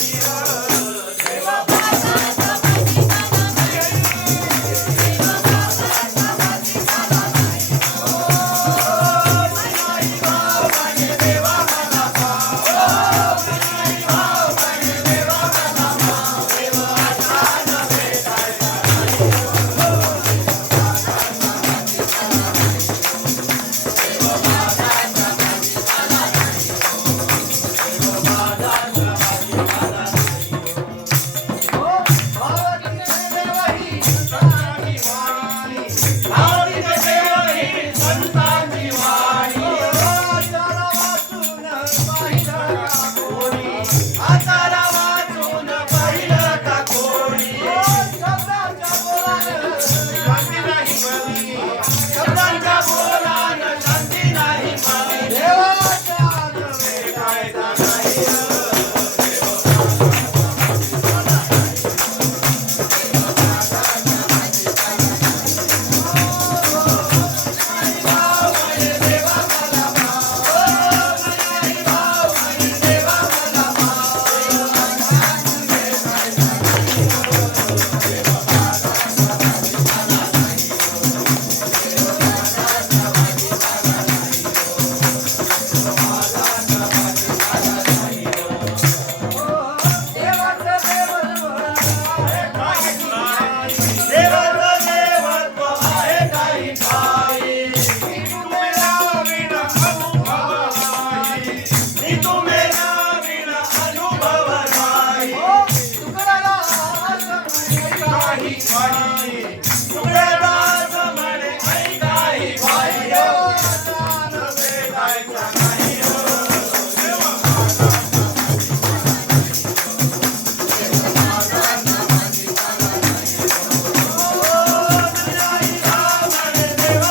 Yeah.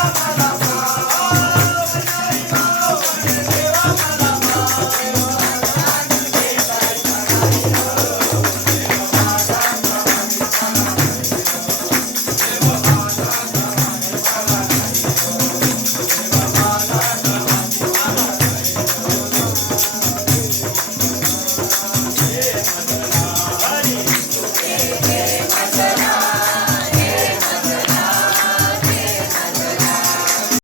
la la la.